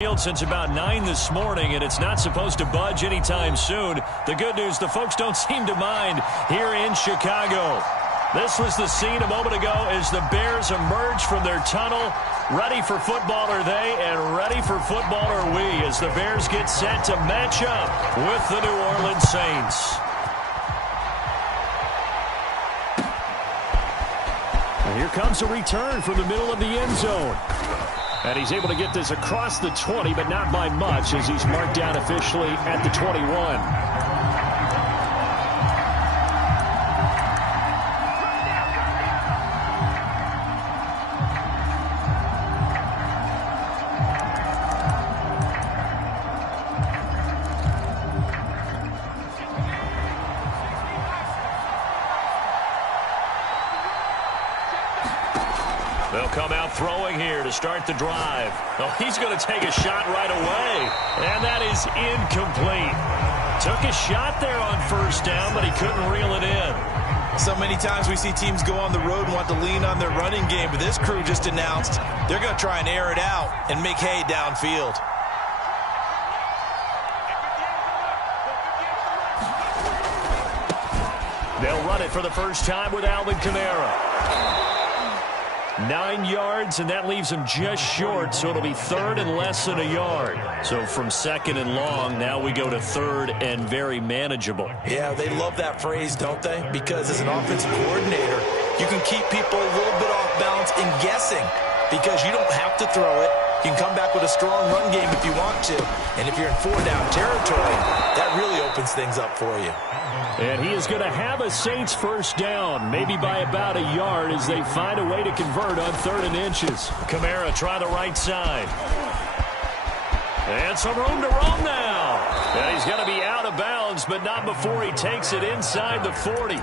Field since about 9 this morning, and it's not supposed to budge anytime soon. The good news, the folks don't seem to mind here in Chicago. This was the scene a moment ago as the Bears emerge from their tunnel. Ready for football are they, and ready for football are we as the Bears get set to match up with the New Orleans Saints. And here comes a return from the middle of the end zone. And he's able to get this across the 20, but not by much as he's marked down officially at the 21. They'll come out throwing here to start the drive. Oh, he's going to take a shot right away. And that is incomplete. Took a shot there on first down, but he couldn't reel it in. So many times we see teams go on the road and want to lean on their running game, but this crew just announced they're going to try and air it out and make hay downfield. They'll run it for the first time with Alvin Kamara. 9 yards, and that leaves him just short, so it'll be third and less than a yard. So from second and long, now we go to third and very manageable. Yeah, they love that phrase, don't they? Because as an offensive coordinator, you can keep people a little bit off balance and guessing because you don't have to throw it. You can come back with a strong run game if you want to. And if you're in four-down territory, that really opens things up for you. And he is going to have a Saints first down, maybe by about a yard as they find a way to convert on 3rd and inches. Kamara try the right side. And some room to roam now. And he's going to be out of bounds, but not before he takes it inside the 40.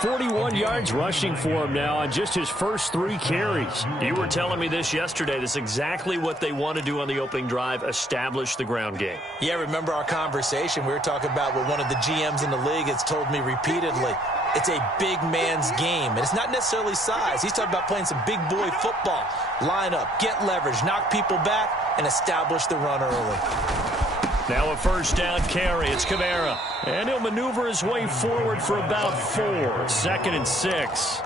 41 yards rushing for him now on just his first 3 carries. You were telling me this yesterday. This is exactly what they want to do on the opening drive, establish the ground game. Yeah, remember our conversation? We were talking about what one of the GMs in the league has told me repeatedly. It's a big man's game, and it's not necessarily size. He's talking about playing some big boy football. Line up, get leverage, knock people back, and establish the run early. Now a first down carry. It's Kamara. And he'll maneuver his way forward for about 4. 2nd and 6.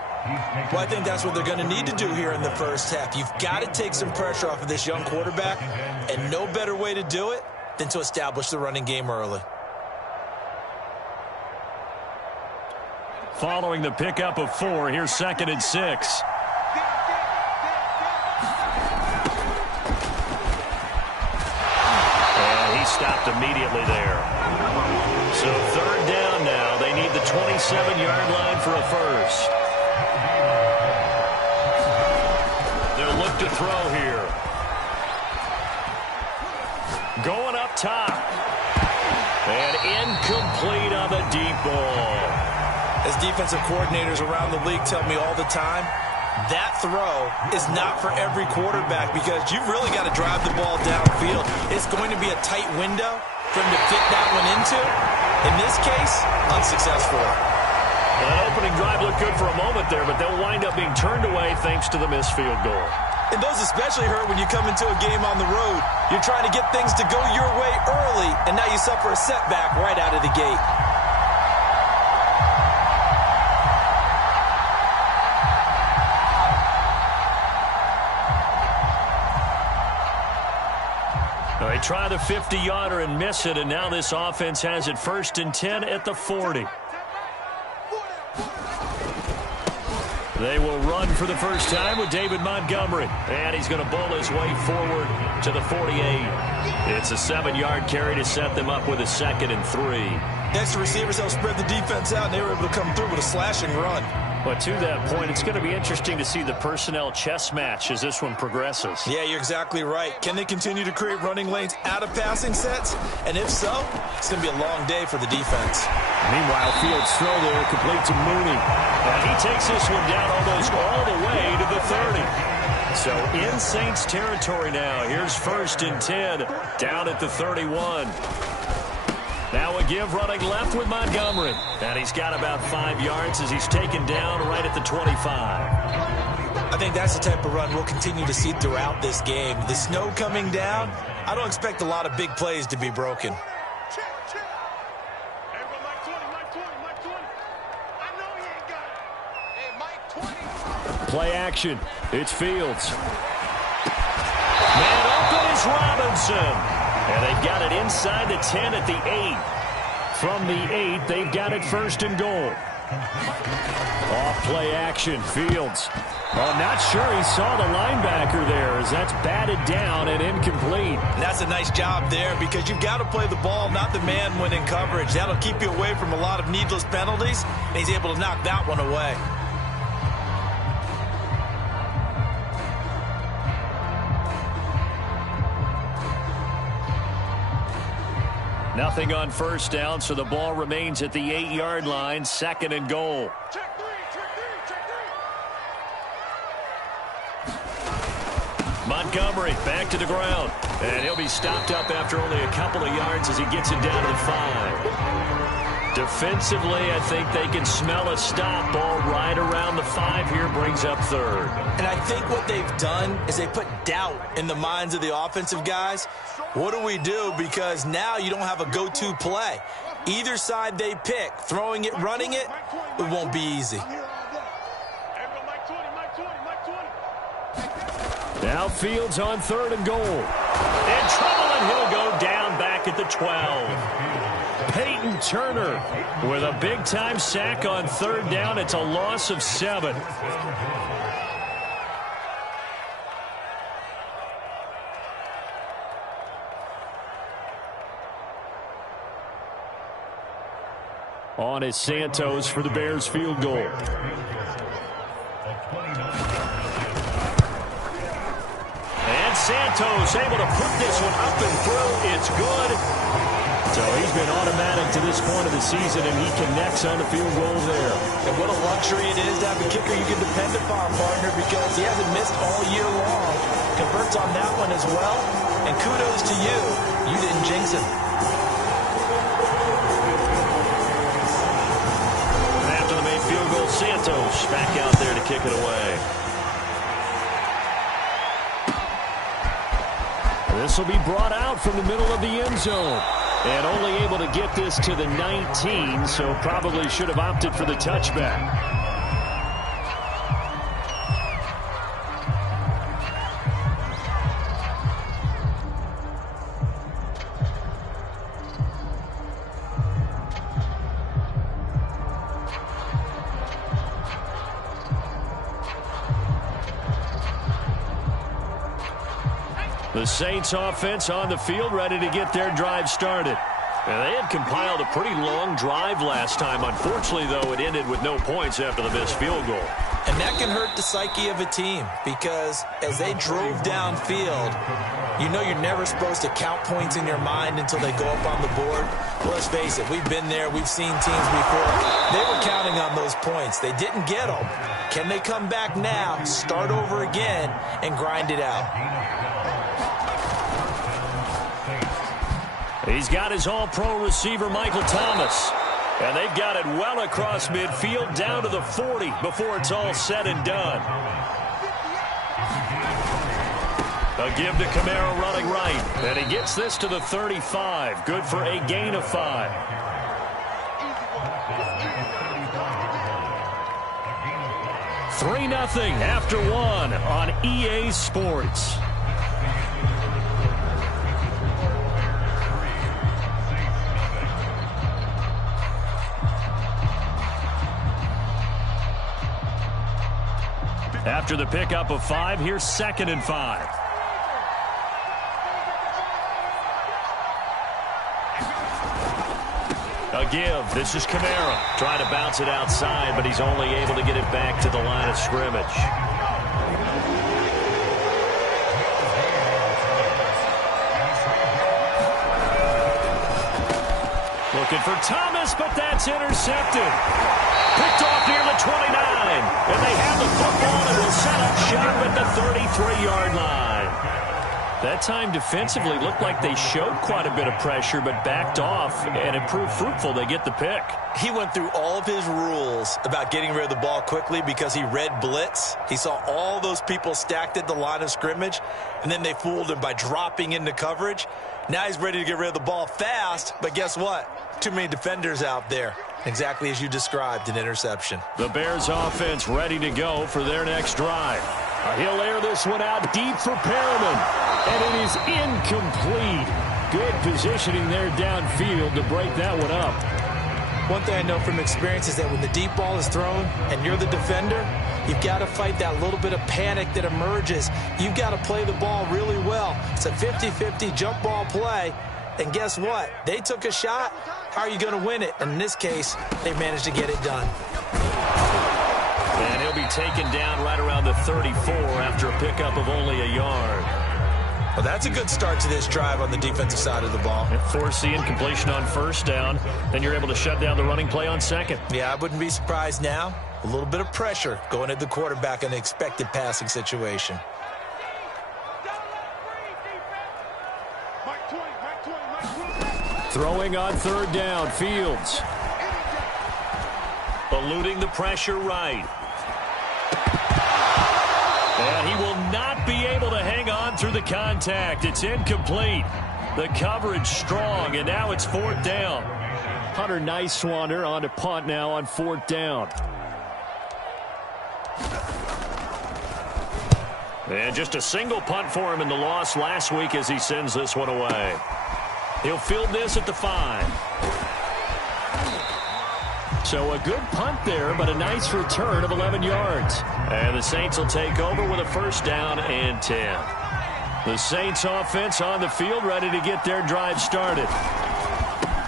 Well, I think that's what they're going to need to do here in the first half. You've got to take some pressure off of this young quarterback, and no better way to do it than to establish the running game early. Following the pickup of 4, here's 2nd and 6. Stopped immediately there. So 3rd down now. They need the 27-yard line for a first. They'll look to throw here. Going up top. And incomplete on the deep ball. As defensive coordinators around the league tell me all the time, that throw is not for every quarterback because you've really got to drive the ball downfield. It's going to be a tight window for him to fit that one into. In this case, unsuccessful. That opening drive looked good for a moment there, but they'll wind up being turned away thanks to the missed field goal. And those especially hurt when you come into a game on the road. You're trying to get things to go your way early, and now you suffer a setback right out of the gate. They try the 50-yarder and miss it, and now this offense has it 1st and 10 at the 40. They will run for the first time with David Montgomery, and he's going to bowl his way forward to the 48. It's a 7-yard carry to set them up with a 2nd and 3. Next to receivers, they'll spread the defense out, and they were able to come through with a slashing run. But to that point, it's going to be interesting to see the personnel chess match as this one progresses. Yeah, you're exactly right. Can they continue to create running lanes out of passing sets? And if so, it's going to be a long day for the defense. Meanwhile, Fields throw there, complete to Mooney. And he takes this one down almost all the way to the 30. So in Saints territory now. Here's 1st and 10 down at the 31. Now a give running left with Montgomery. And he's got about 5 yards as he's taken down right at the 25. I think that's the type of run we'll continue to see throughout this game. The snow coming down, I don't expect a lot of big plays to be broken. Play action. It's Fields. Man open is Robinson. And they've got it inside the 10 at the 8. From the 8, they've got it first and goal. Off play action. Fields. Oh, not sure he saw the linebacker there as that's batted down and incomplete. And that's a nice job there because you've got to play the ball, not the man when in coverage. That'll keep you away from a lot of needless penalties, and he's able to knock that one away. Nothing on first down, so the ball remains at the 8-yard line, second and goal. Montgomery back to the ground, and he'll be stopped up after only a couple of yards as he gets it down to the 5. Defensively, I think they can smell a stop. Ball right around the 5 here, brings up third. And I think what they've done is they put doubt in the minds of the offensive guys. What do we do? Because now you don't have a go-to play. Either side they pick, throwing it, running it, it won't be easy. Now Fields on third and goal. In trouble, and he'll go down back at the 12. Peyton Turner with a big-time sack on third down. It's a loss of 7. On is Santos for the Bears field goal. And Santos able to put this one up and through. It's good. So he's been automatic to this point of the season, and he connects on the field goal there. And what a luxury it is to have a kicker you can depend upon, partner, because he hasn't missed all year long. Converts on that one as well. And kudos to you. You didn't jinx him. Santos back out there to kick it away. This will be brought out from the middle of the end zone. And only able to get this to the 19, so probably should have opted for the touchback. The Saints offense on the field, ready to get their drive started. And they had compiled a pretty long drive last time. Unfortunately, though, it ended with no points after the missed field goal. And that can hurt the psyche of a team because as they drove downfield, you know you're never supposed to count points in your mind until they go up on the board. Well, let's face it, we've been there. We've seen teams before. They were counting on those points. They didn't get them. Can they come back now, start over again, and grind it out? He's got his all-pro receiver, Michael Thomas. And they've got it well across midfield, down to the 40 before it's all said and done. A give to Kamara running right. And he gets this to the 35. Good for a gain of 5. $3-0 after 1 on EA Sports. After the pickup of 5, here's 2nd and 5. A give. This is Kamara. Trying to bounce it outside, but he's only able to get it back to the line of scrimmage. Looking for Thomas, but that's intercepted. Picked off near the 29. And they have the football and will set up shop at the 33-yard line. That time defensively looked like they showed quite a bit of pressure, but backed off, and it proved fruitful. They get the pick. He went through all of his rules about getting rid of the ball quickly because he read blitz. He saw all those people stacked at the line of scrimmage, and then they fooled him by dropping into coverage. Now he's ready to get rid of the ball fast, but guess what? Too many defenders out there. Exactly as you described, an interception. The Bears offense ready to go for their next drive. He'll air this one out deep for Perriman, and it is incomplete. Good positioning there downfield to break that one up. One thing I know from experience is that when the deep ball is thrown and you're the defender, you've got to fight that little bit of panic that emerges. You've got to play the ball really well. It's a 50-50 jump ball play, and guess what? They took a shot. How are you going to win it? And in this case, they managed to get it done. And he'll be taken down right around the 34 after a pickup of only a yard. Well, that's a good start to this drive on the defensive side of the ball. Force the incompletion on first down. Then you're able to shut down the running play on second. Yeah, I wouldn't be surprised now. A little bit of pressure going at the quarterback in an expected passing situation. Throwing on third down, Fields. Eluding the pressure right. And he will not be able to hang on through the contact. It's incomplete. The coverage strong, and now it's fourth down. Hunter Nicewander on to punt now on fourth down. And just a single punt for him in the loss last week as he sends this one away. He'll field this at the 5. So a good punt there, but a nice return of 11 yards. And the Saints will take over with a first down and 10. The Saints offense on the field ready to get their drive started.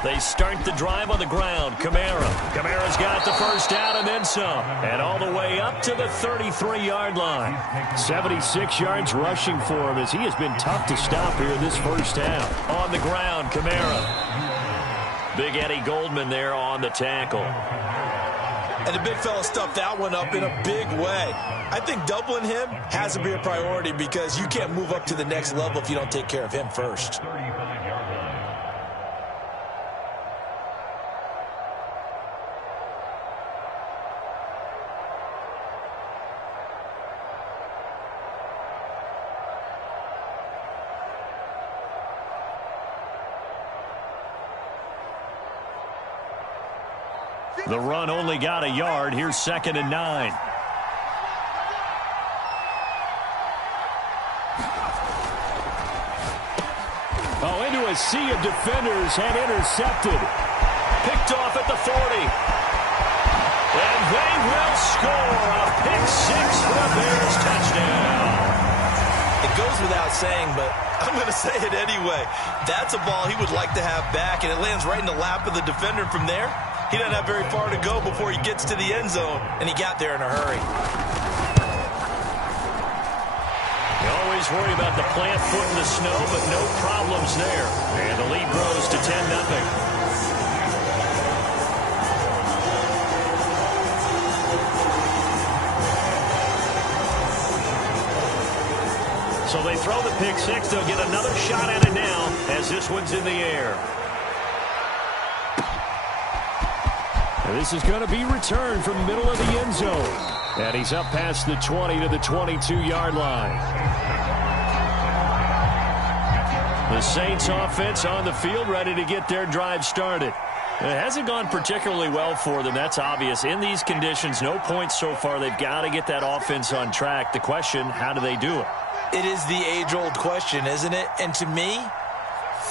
They start the drive on the ground. Kamara's got the first down and then some. And all the way up to the 33-yard line. 76 yards rushing for him as he has been tough to stop here in this first half. On the ground, Kamara. Big Eddie Goldman there on the tackle. And the big fella stuffed that one up in a big way. I think doubling him has to be a priority because you can't move up to the next level if you don't take care of him first. The run only got a yard. Here's 2nd and 9. Oh, into a sea of defenders and intercepted. Picked off at the 40. And they will score a pick 6 for a Bears touchdown. It goes without saying, but I'm going to say it anyway. That's a ball he would like to have back, and it lands right in the lap of the defender. From there, he doesn't have very far to go before he gets to the end zone, and he got there in a hurry. You always worry about the plant foot in the snow, but no problems there. And the lead grows to 10-0. So they throw the pick 6. They'll get another shot at it now as this one's in the air. And this is going to be returned from the middle of the end zone. And he's up past the 20 to the 22-yard line. The Saints offense on the field ready to get their drive started. It hasn't gone particularly well for them. That's obvious. In these conditions, no points so far. They've got to get that offense on track. The question, how do they do it? It is the age-old question, isn't it? And to me,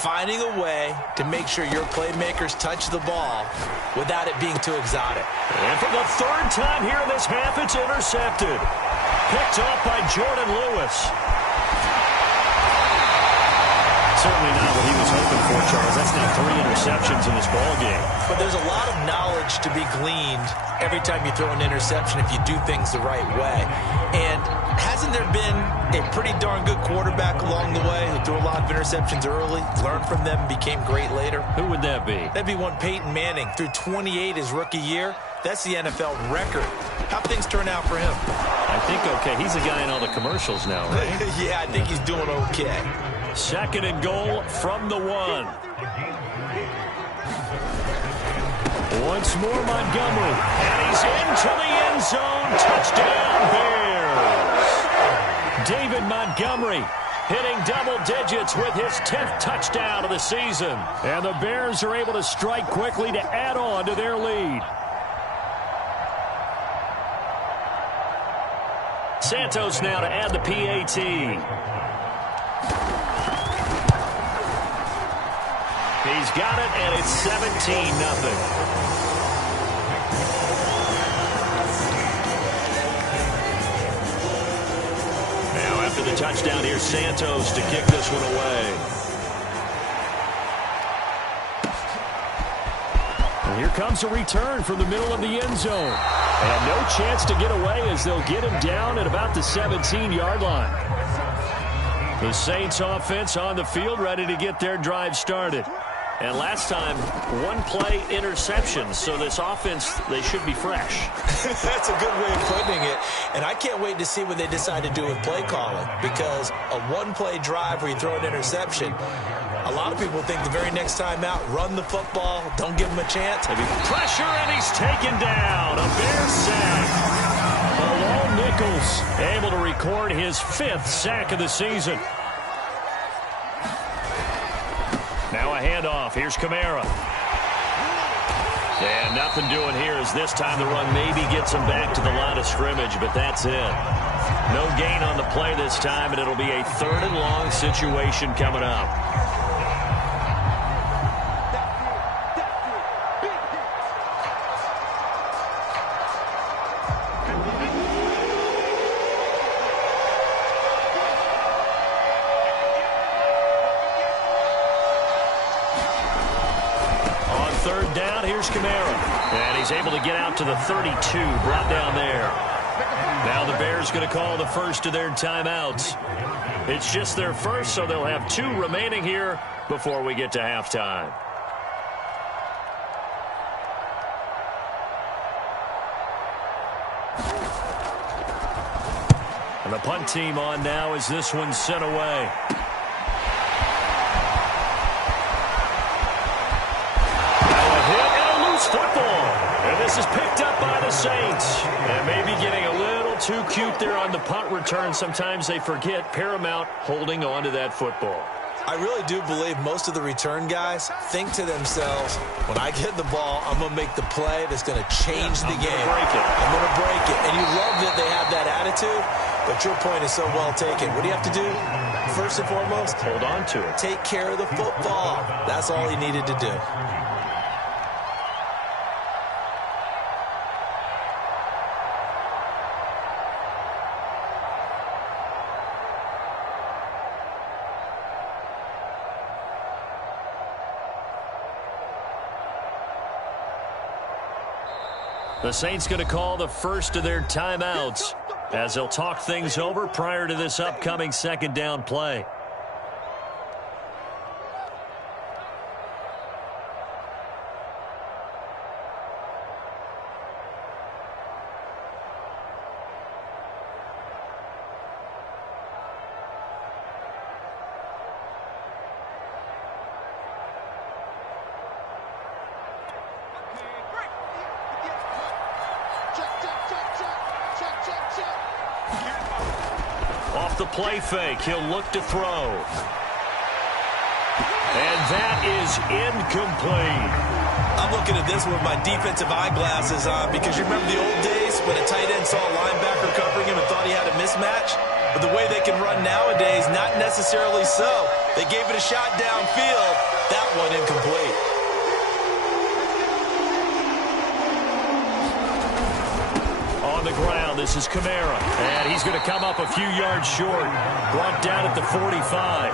finding a way to make sure your playmakers touch the ball without it being too exotic. And for the third time here in this half, it's intercepted. Picked off by Jordan Lewis. Certainly not what he was hoping for, Charles. That's now 3 interceptions in this ballgame. But there's a lot of knowledge to be gleaned every time you throw an interception if you do things the right way. And hasn't there been a pretty darn good quarterback along the way who threw a lot of interceptions early, learned from them, became great later? Who would that be? That'd be one Peyton Manning. Threw 28 his rookie year. That's the NFL record. How things turn out for him? I think okay. He's the guy in all the commercials now, right? Yeah, I think he's doing okay. Second and goal from the 1. Once more Montgomery. And he's into the end zone. Touchdown Bears. David Montgomery hitting double digits with his 10th touchdown of the season. And the Bears are able to strike quickly to add on to their lead. Santos now to add the PAT. He's got it, and it's 17-0. Now after the touchdown, here's Santos to kick this one away. And here comes a return from the middle of the end zone. And no chance to get away as they'll get him down at about the 17-yard line. The Saints offense on the field ready to get their drive started. And last time, one-play interception. So this offense, they should be fresh. That's a good way of putting it. And I can't wait to see what they decide to do with play calling. Because a one-play drive where you throw an interception, a lot of people think the very next time out, run the football, don't give him a chance. Pressure, and he's taken down. A Bears sack. Malone Nichols able to record his 5th sack of the season. Now a handoff. Here's Kamara. And nothing doing here as this time the run maybe gets him back to the line of scrimmage, but that's it. No gain on the play this time, and it'll be a 3rd and long situation coming up. Kamara. And he's able to get out to the 32, brought down there. Now the Bears going to call the first of their timeouts. It's just their first, so they'll have 2 remaining here before we get to halftime. And the punt team on now as this one's sent away. Football, and this is picked up by the Saints. And maybe getting a little too cute there on the punt return. Sometimes they forget Paramount holding on to that football. I really do believe most of the return guys think to themselves, when I get the ball, I'm going to make the play that's going to change the game. I'm going to break it. And you love that they have that attitude, but your point is so well taken. What do you have to do? First and foremost, hold on to it. Take care of the football. That's all he needed to do. The Saints going to call the first of their timeouts as they'll talk things over prior to this upcoming 2nd down play. Off the play fake, he'll look to throw. And that is incomplete. I'm looking at this with my defensive eyeglasses on because you remember the old days when a tight end saw a linebacker covering him and thought he had a mismatch? But the way they can run nowadays, not necessarily so. They gave it a shot downfield. That one incomplete. On the ground, this is Kamara. And he's going to come up a few yards short. Brought down at the 45.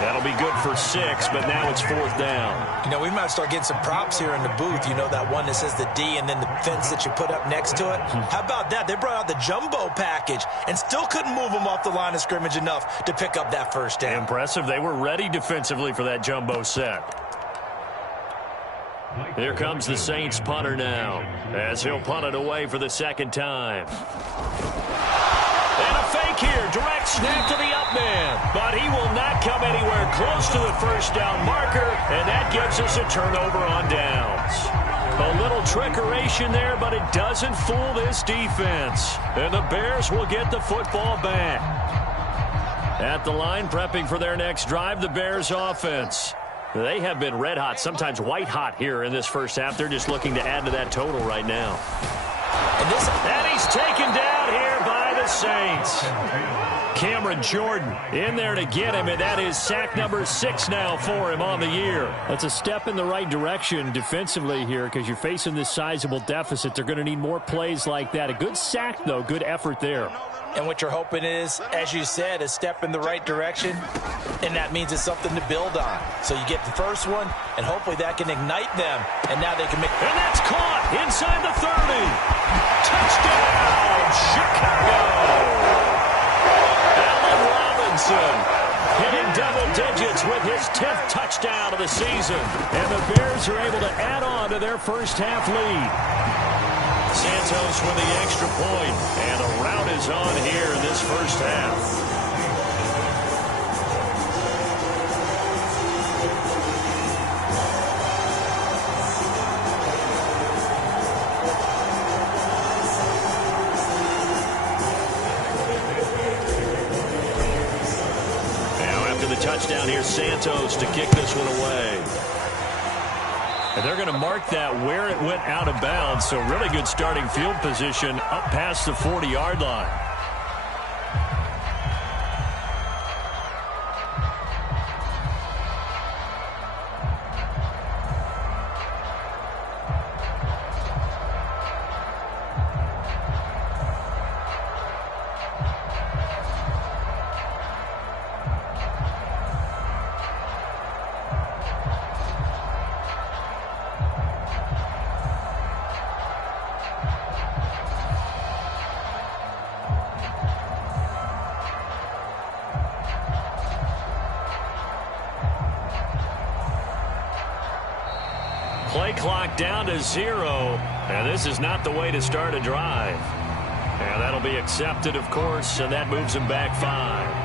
That'll be good for 6, but now it's 4th down. You know, we might start getting some props here in the booth. You know, that one that says the D and then the fence that you put up next to it? How about that? They brought out the jumbo package and still couldn't move them off the line of scrimmage enough to pick up that 1st down. Impressive. They were ready defensively for that jumbo set. Here comes the Saints punter now as he'll punt it away for the 2nd time. And a fake fake here. Direct snap to the up man. But he will not come anywhere close to the first down marker, and that gives us a turnover on downs. A little trickeration there, but it doesn't fool this defense. And the Bears will get the football back. At the line, prepping for their next drive, the Bears offense. They have been red hot, sometimes white hot here in this first half. They're just looking to add to that total right now. And he's taken down here by the Saints. Cameron Jordan in there to get him, and that is sack number 6 now for him on the year. That's a step in the right direction defensively here because you're facing this sizable deficit. They're going to need more plays like that. A good sack, though. Good effort there. And what you're hoping is, as you said, a step in the right direction, and that means it's something to build on. So you get the first one, and hopefully that can ignite them, and now they can make... And that's caught inside the 30. Touchdown, Chicago! Allen Robinson hitting double digits with his 10th touchdown of the season. And the Bears are able to add on to their first half lead. Santos with the extra point, and the rout is on here in this first half. Now after the touchdown, here's Santos to kick this one away. And they're going to mark that where it went out of bounds. So really good starting field position up past the 40-yard line. Play clock down to 0. And this is not the way to start a drive. And that'll be accepted, of course, and that moves him back 5.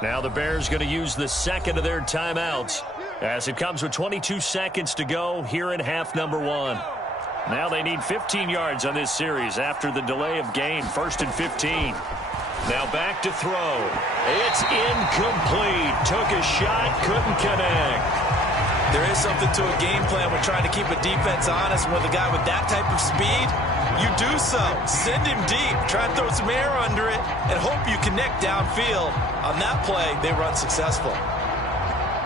Now the Bears going to use the second of their timeouts as it comes with 22 seconds to go here in half number 1. Now they need 15 yards on this series after the delay of game. 1st and 15. Now back to throw. It's incomplete. Took a shot, couldn't connect. There is something to a game plan with trying to keep a defense honest. With a guy with that type of speed, you do so. Send him deep. Try and throw some air under it and hope you connect downfield. On that play, they run successful.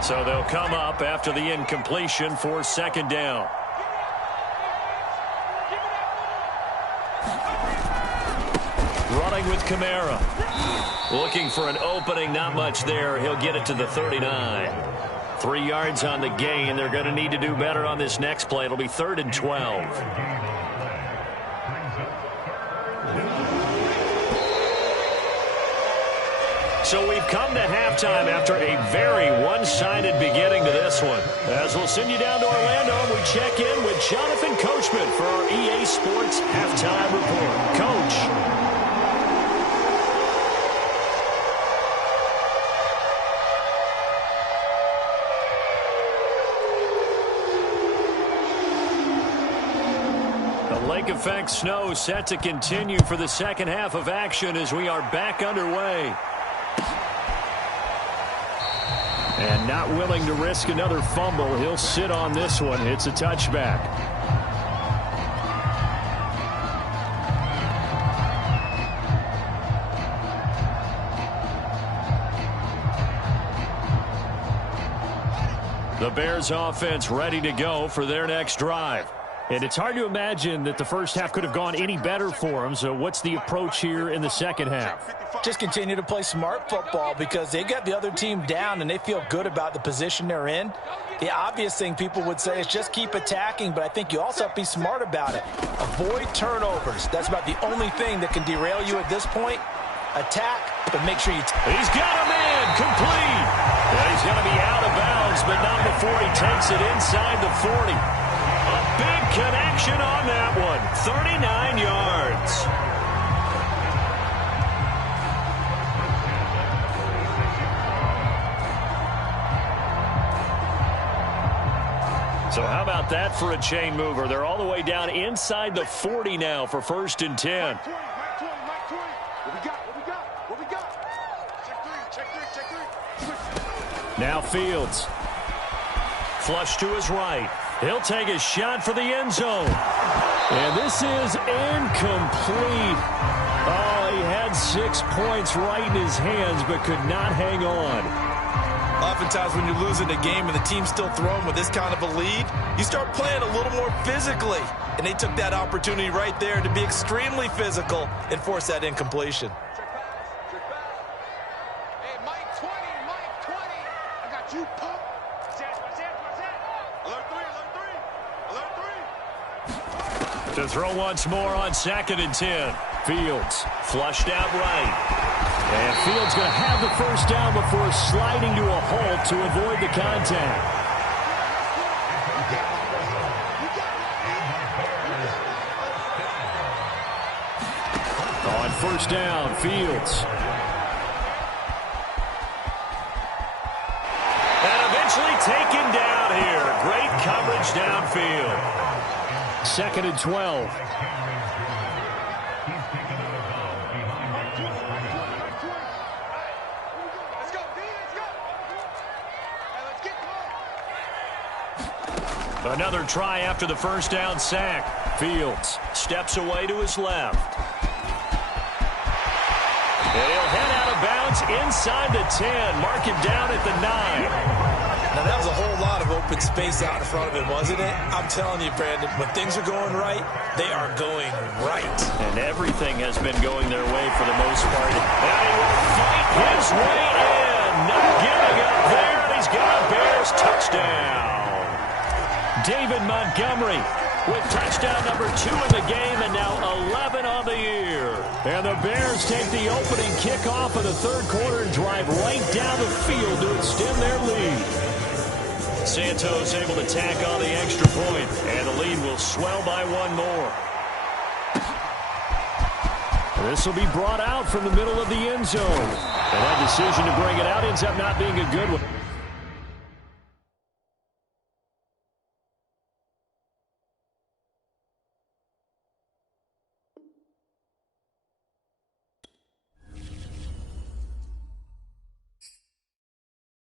So they'll come up after the incompletion for 2nd down. Running with Kamara. Looking for an opening, not much there. He'll get it to the 39. 3 yards on the gain. They're going to need to do better on this next play. It'll be 3rd and 12. So we've come to halftime after a very one-sided beginning to this one. As we'll send you down to Orlando, and we check in with Jonathan Coachman for our EA Sports Halftime Report. Coach. Lake effect snow set to continue for the second half of action as we are back underway. And not willing to risk another fumble. He'll sit on this one. It's a touchback. The Bears offense ready to go for their next drive. And it's hard to imagine that the first half could have gone any better for them. So what's the approach here in the second half? Just continue to play smart football because they got the other team down and they feel good about the position they're in. The obvious thing people would say is just keep attacking, but I think you also have to be smart about it. Avoid turnovers. That's about the only thing that can derail you at this point. Attack, but make sure you... He's got a man complete. And he's going to be out of bounds, but not before he takes it inside the 40. A big connection on that one. 39 yards. So how about that for a chain mover? They're all the way down inside the 40 now for 1st and 10. Now Fields. Flush to his right. He'll take a shot for the end zone. And this is incomplete. Oh, he had 6 points right in his hands but could not hang on. Oftentimes when you're losing a game and the team's still throwing with this kind of a lead, you start playing a little more physically. And they took that opportunity right there to be extremely physical and force that incompletion. To throw once more on 2nd and 10. Fields flushed out right. And Fields going to have the first down before sliding to a halt to avoid the contact. On 1st down, Fields. And eventually taken down here. Great coverage downfield. 2nd and 12. Another try after the first down sack. Fields steps away to his left. And he'll head out of bounds inside the 10. Mark him down at the 9. Now, that was a whole lot of open space out in front of him, wasn't it? I'm telling you, Brandon, when things are going right, they are going right. And everything has been going their way for the most part. And he will fight his way in. Not giving up there, and he's got a Bears touchdown. David Montgomery with touchdown number 2 in the game and now 11 on the year. And the Bears take the opening kickoff of the 3rd quarter and drive right down the field to extend their lead. Santos able to tack on the extra point, and the lead will swell by 1 more. This will be brought out from the middle of the end zone. And that decision to bring it out ends up not being a good one.